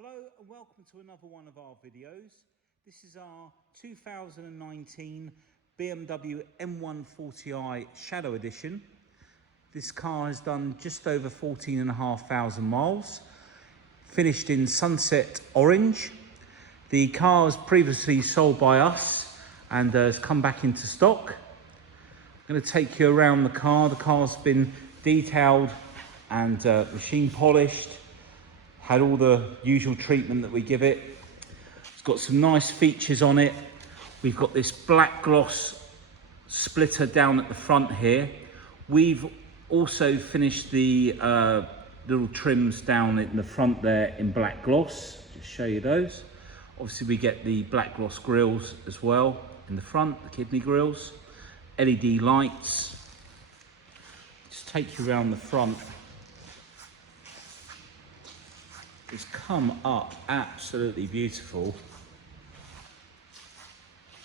Hello and welcome to another one of our videos. This is our 2019 BMW M140i Shadow Edition. This car has done just over 14,500 miles, finished in sunset orange. The car was previously sold by us and has come back into stock. I'm going to take you around the car. The car's been detailed and machine polished. Had all the usual treatment that we give it. It's got some nice features on it. We've got this black gloss splitter down at the front here. We've also finished the little trims down in the front there in black gloss. Just show you those. Obviously we get the black gloss grills as well in the front, the kidney grills. LED lights. Just take you around the front. It's come up absolutely beautiful.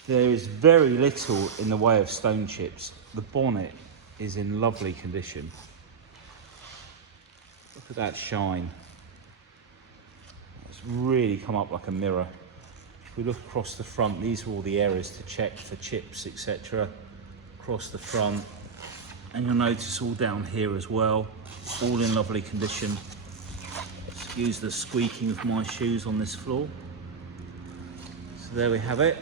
There is very little in the way of stone chips. The bonnet is in lovely condition. Look at that shine. It's really come up like a mirror. If we look across the front, these are all the areas to check for chips, etc. Across the front. And you'll notice all down here as well, all in lovely condition. Excuse the squeaking of my shoes on this floor. So there we have it.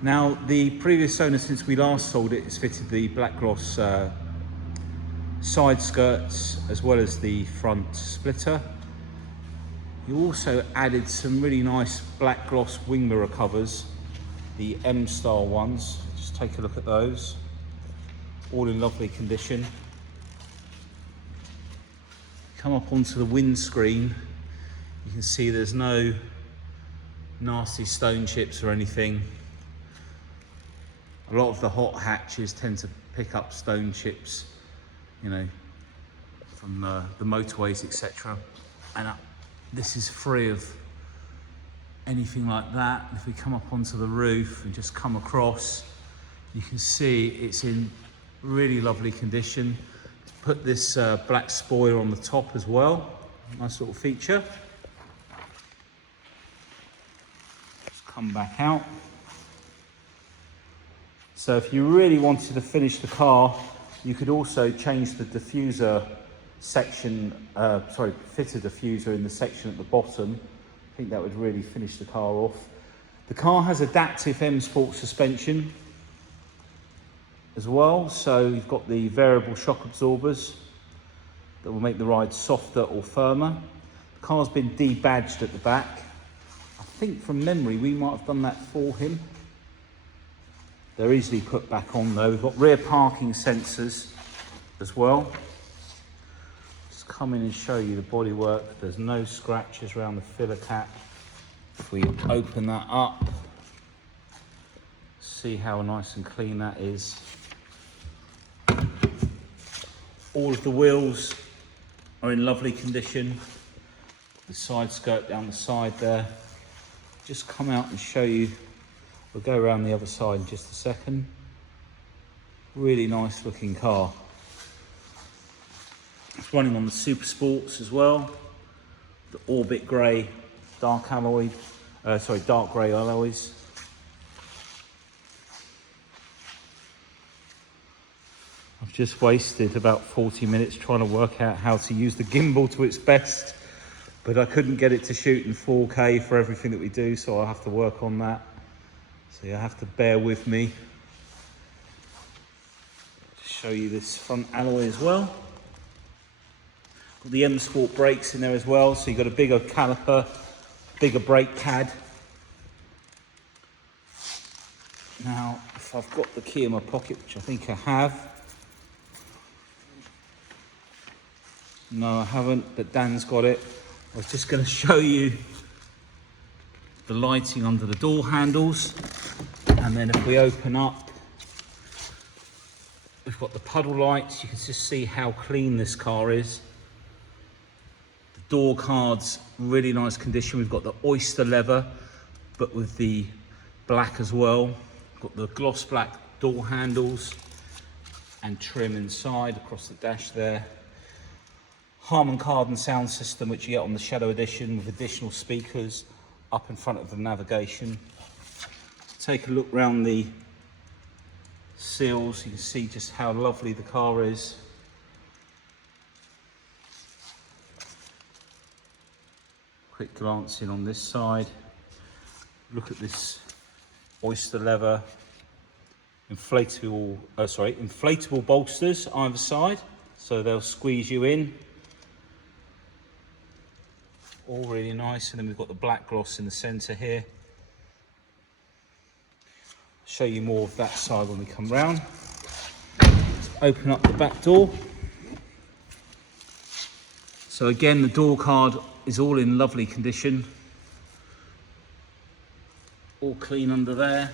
Now the previous owner, since we last sold it, has fitted the black gloss side skirts as well as the front splitter. You also added some really nice black gloss wing mirror covers, the M style ones. Just take a look at those, all in lovely condition. Come up onto the windscreen, you can see there's no nasty stone chips or anything. A lot of the hot hatches tend to pick up stone chips, you know, from the motorways, etc. And this is free of anything like that. If we come up onto the roof and just come across, you can see it's in really lovely condition. Put this black spoiler on the top as well. Nice little feature. Just come back out. So if you really wanted to finish the car, you could also change the diffuser section, fit a diffuser in the section at the bottom. I think that would really finish the car off. The car has adaptive M Sport suspension as well, so you've got the variable shock absorbers that will make the ride softer or firmer. The car's been debadged at the back. I think from memory we might have done that for him. They're easily put back on though. We've got rear parking sensors as well. Just come in and show you the bodywork. There's no scratches around the filler cap. If we open that up, see how nice and clean that is. All of the wheels are in lovely condition. The side skirt down the side there. Just come out and show you. We'll go around the other side in just a second. Really nice looking car. It's running on the Super Sports as well. The Orbit Grey dark alloy, dark grey alloys. I've just wasted about 40 minutes trying to work out how to use the gimbal to its best, but I couldn't get it to shoot in 4K for everything that we do, so I'll have to work on that. So you have to bear with me. Just show you this front alloy as well. Got the M Sport brakes in there as well, so you've got a bigger caliper, bigger brake pad. Now, if I've got the key in my pocket, which I think I have. No, I haven't, but Dan's got it. I was just going to show you the lighting under the door handles. And then if we open up, we've got the puddle lights. You can just see how clean this car is. The door cards, really nice condition. We've got the oyster leather, but with the black as well. Got the gloss black door handles and trim inside across the dash there. Harman Kardon sound system, which you get on the Shadow Edition, with additional speakers up in front of the navigation. Take a look round the seals, you can see just how lovely the car is. Quick glance in on this side. Look at this oyster leather, inflatable bolsters either side, so they'll squeeze you in. All really nice, and then we've got the black gloss in the centre here. Show you more of that side when we come round. Let's open up the back door. So again, the door card is all in lovely condition. All clean under there.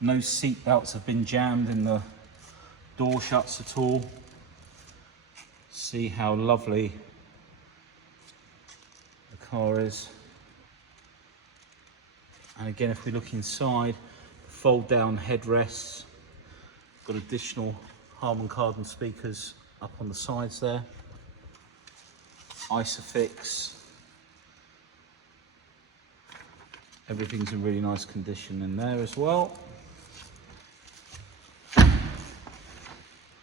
No seat belts have been jammed in the door shuts at all. See how lovely the car is. And again, if we look inside, fold down headrests, got additional Harman Kardon speakers up on the sides there, Isofix, everything's in really nice condition in there as well.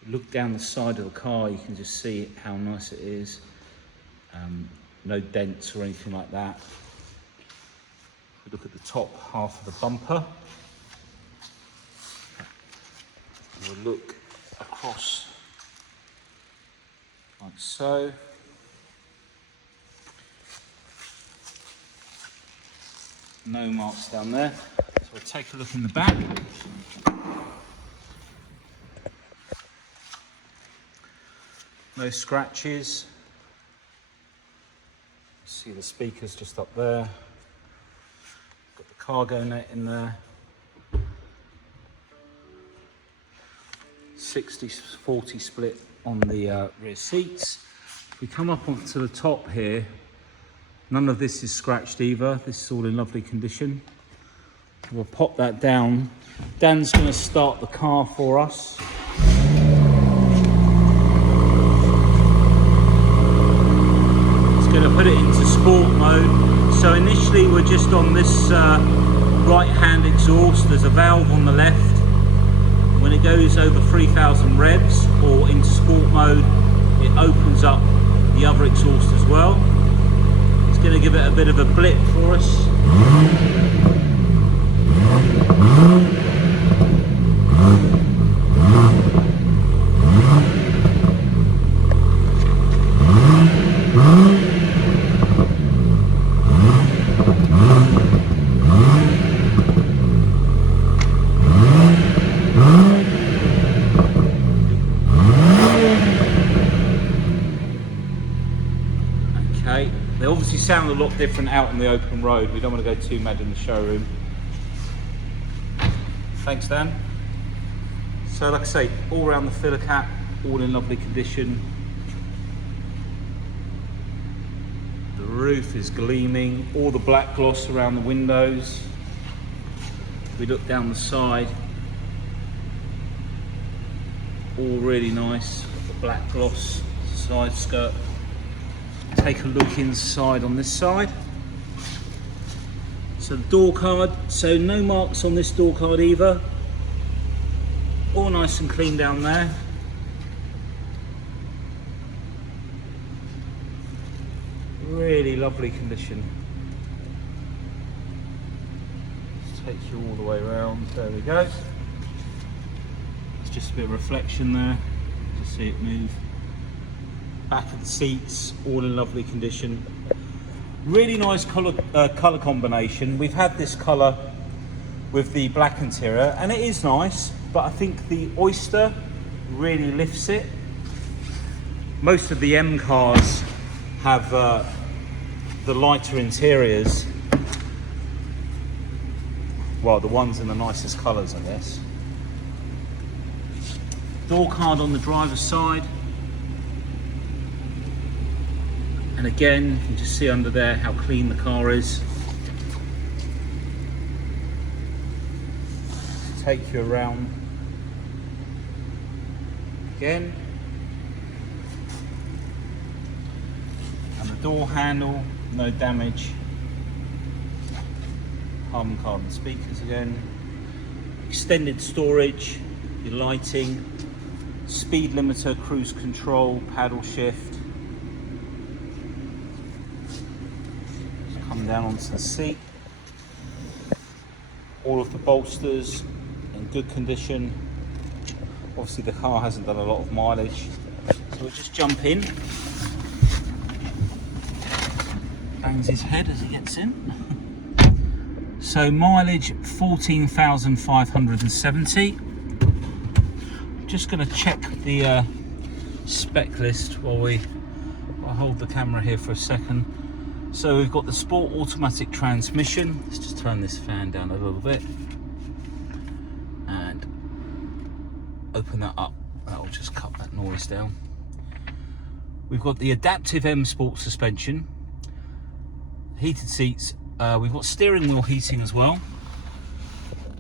Look down the side of the car, you can just see how nice it is. No dents or anything like that. Look at the top half of the bumper. We'll look across like so. No marks down there. So we'll take a look in the back. No scratches. See the speakers just up there. Got the cargo net in there. 60-40 split on the rear seats. If we come up onto the top here, none of this is scratched either. This is all in lovely condition. We'll pop that down. Dan's going to start the car for us. Going to put it into sport mode. So initially we're just on this right hand exhaust. There's a valve on the left. When it goes over 3000 revs or into sport mode, it opens up the other exhaust as well. It's going to give it a bit of a blip for us. They obviously sound a lot different out in the open road. We don't want to go too mad in the showroom. Thanks, Dan. So like I say, all around the filler cap, all in lovely condition. The roof is gleaming, all the black gloss around the windows. We look down the side, all really nice. Got the black gloss side skirt. Take a look inside on this side. So the door card, so no marks on this door card either. All nice and clean down there. Really lovely condition. Let's take you all the way around. There we go. It's just a bit of reflection there. Just see it move. Back of the seats, all in lovely condition. Really nice colour combination. We've had this colour with the black interior, and it is nice, but I think the oyster really lifts it. Most of the M cars have the lighter interiors. Well, the ones in the nicest colours, I guess. Door card on the driver's side. And again, you can just see under there how clean the car is. Take you around again. door handle, no damage. Harman Kardon speakers again. Extended storage, your lighting, speed limiter, cruise control, paddle shift. Just come down onto the seat. All of the bolsters in good condition. Obviously the car hasn't done a lot of mileage, so we'll just jump in. Bangs his head as he gets in. So mileage 14,570. Just going to check the spec list while I'll hold the camera here for a second. So we've got the sport automatic transmission. Let's just turn this fan down a little bit and open that up. That will just cut that noise down. We've got the adaptive M Sport suspension, heated seats. We've got steering wheel heating as well.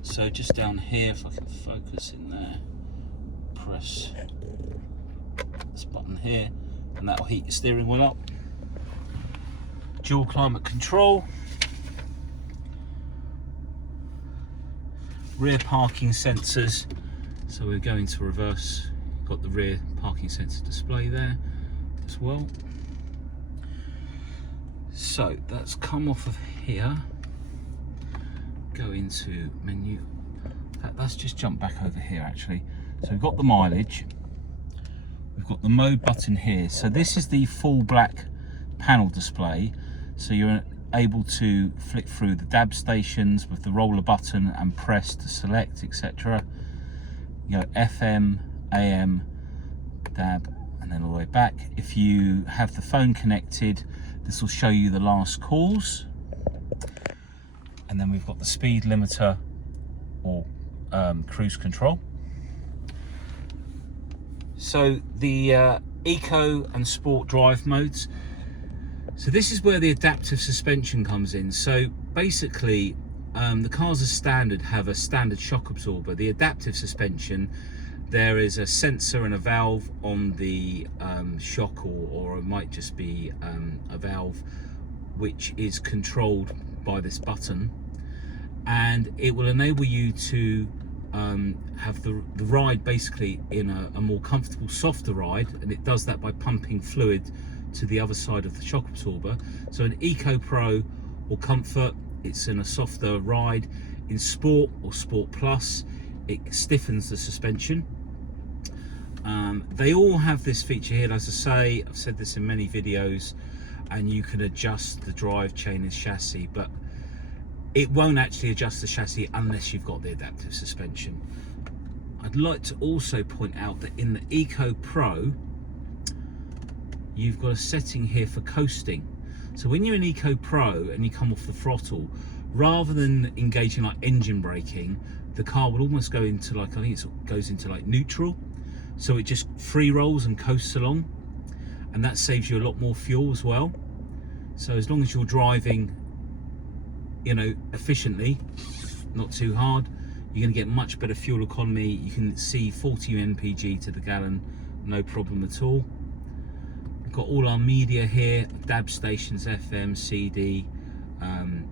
So just down here, if I can focus in there, press this button here and that will heat your steering wheel up. Dual climate control. Rear parking sensors. So we're going to reverse. Got the rear parking sensor display there as well. So that's come off of here, go into menu. In fact, let's just jump back over here actually. So we've got the mileage, we've got the mode button here. So this is the full black panel display. So you're able to flick through the DAB stations with the roller button and press to select, etc. You know, FM, AM, DAB, and then all the way back. If you have the phone connected, this will show you the last calls. And then we've got the speed limiter or cruise control. So the eco and sport drive modes. So this is where the adaptive suspension comes in. So basically the cars as standard have a standard shock absorber. The adaptive suspension, there is a sensor and a valve on the shock, or it might just be a valve which is controlled by this button, and it will enable you to have the ride basically in a more comfortable, softer ride, and it does that by pumping fluid to the other side of the shock absorber. So in Eco Pro or Comfort, it's in a softer ride. In Sport or Sport Plus, it stiffens the suspension. They all have this feature here, as I say, I've said this in many videos, and you can adjust the drive chain and chassis, but it won't actually adjust the chassis unless you've got the adaptive suspension. I'd like to also point out that in the Eco Pro, you've got a setting here for coasting. So when you're in Eco Pro and you come off the throttle, rather than engaging like engine braking, the car will almost go into like, I think it goes into like neutral. So it just free rolls and coasts along, and that saves you a lot more fuel as well. So as long as you're driving, you know, efficiently, not too hard, you're going to get much better fuel economy. You can see 40 mpg to the gallon, no problem at all. We've got all our media here, DAB stations, FM, CD. In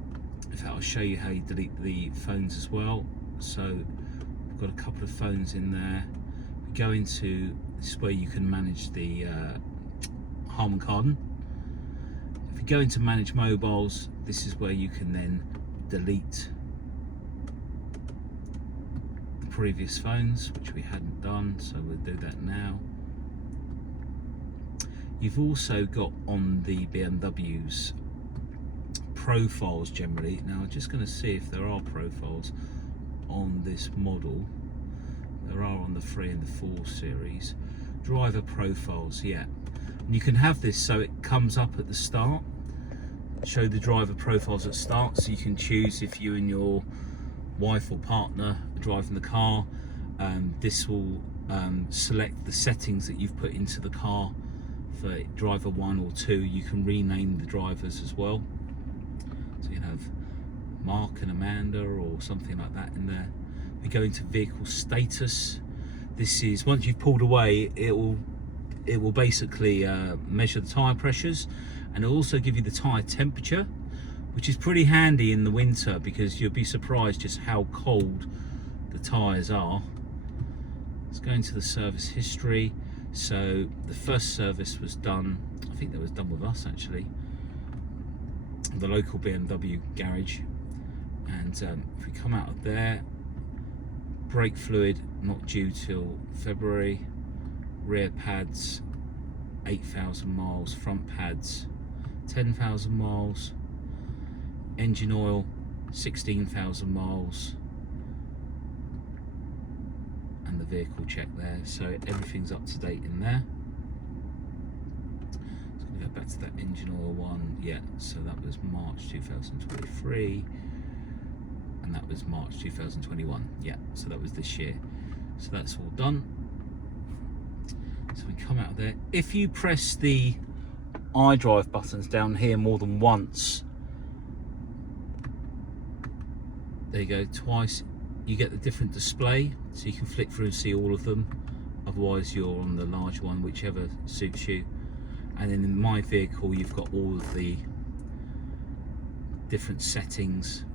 fact, I'll show you how you delete the phones as well. So we've got a couple of phones in there. We go into, this is where you can manage the Harman Kardon. If you go into manage mobiles, this is where you can then delete the previous phones, which we hadn't done, so we'll do that now. You've also got on the BMWs profiles generally. Now I'm just going to see if there are profiles on this model. There are on the 3 and the 4 series. Driver profiles, yeah. And you can have this so it comes up at the start. Show the driver profiles at start, so you can choose if you and your wife or partner are driving the car. This will select the settings that you've put into the car for driver 1 or 2. You can rename the drivers as well. So you can have Mark and Amanda or something like that in there. We go into vehicle status. This is, once you've pulled away, it will it will basically measure the tyre pressures, and it'll also give you the tyre temperature, which is pretty handy in the winter because you'll be surprised just how cold the tyres are. Let's go into the service history. So the first service was done, I think that was done with us actually, the local BMW garage. And if we come out of there, brake fluid not due till February, rear pads 8,000 miles, front pads 10,000 miles, engine oil 16,000 miles, and the vehicle check there, so everything's up to date in there. Let's go back to that engine oil one. Yeah, so that was March 2023, and that was March 2021. Yeah, so that was this year. So that's all done. So we come out of there. If you press the iDrive buttons down here more than once, there you go, twice, you get the different display, so you can flick through and see all of them. Otherwise you're on the large one, whichever suits you. And then in my vehicle you've got all of the different settings,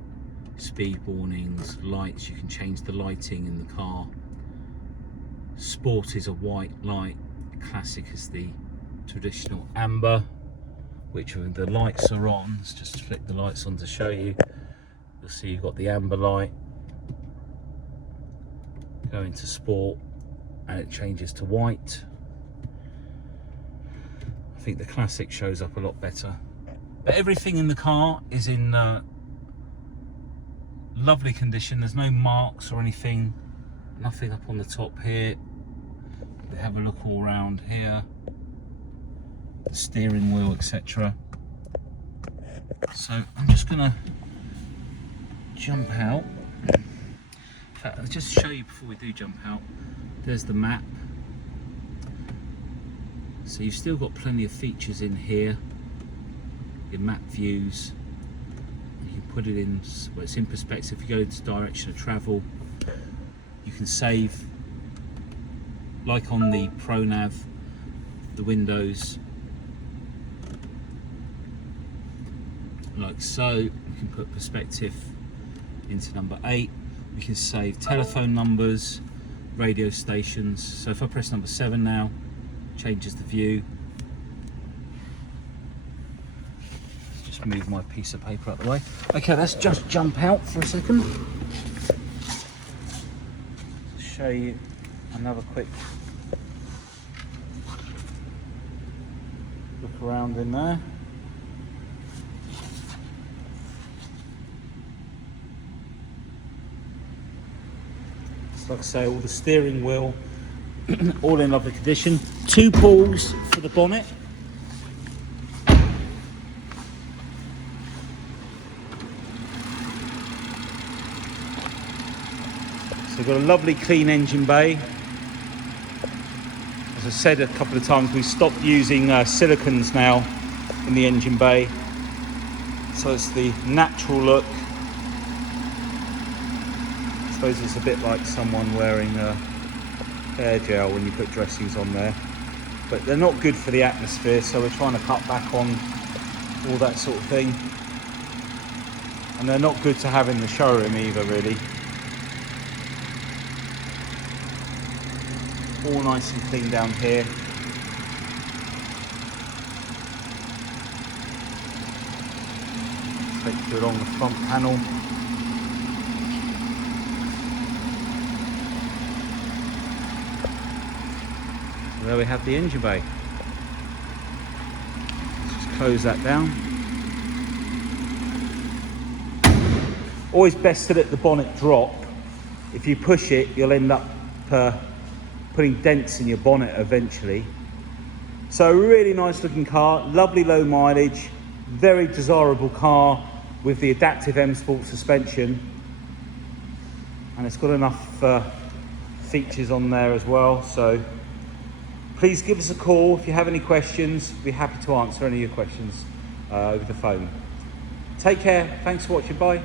speed warnings, lights. You can change the lighting in the car. Sport is a white light, classic is the traditional amber, which when the lights are on, let's just flick the lights on to show you. You'll see you've got the amber light. Go into sport and it changes to white. I think the classic shows up a lot better. But everything in the car is in lovely condition. There's no marks or anything, nothing up on the top here. They have a look all around here, the steering wheel, etc. So I'm just gonna jump out. In fact, I'll just show you before we do jump out. There's the map. So you've still got plenty of features in here. Your map views. You can put it in, well, it's in perspective. If you go into direction of travel, you can save, like on the ProNav, the windows, like so. You can put perspective into number 8. We can save telephone numbers, radio stations. So if I press number 7 now, changes the view. Just move my piece of paper out of the way. Okay, let's just jump out for a second. Show you another quick look around in there. Like I say, all the steering wheel all in lovely condition. 2 pulls for the bonnet. So we've got a lovely clean engine bay. As I said a couple of times, we've stopped using silicons now in the engine bay, so it's the natural look. I suppose it's a bit like someone wearing hair gel when you put dressings on there, but they're not good for the atmosphere, so we're trying to cut back on all that sort of thing, and they're not good to have in the showroom either, really. All nice and clean down here. Take you along the front panel. There we have the engine bay. Let's just close that down. Always best to let the bonnet drop. If you push it, you'll end up putting dents in your bonnet eventually. So a really nice looking car, lovely low mileage, very desirable car with the adaptive M Sport suspension. And it's got enough features on there as well. So please give us a call if you have any questions. We'd be happy to answer any of your questions over the phone. Take care. Thanks for watching. Bye.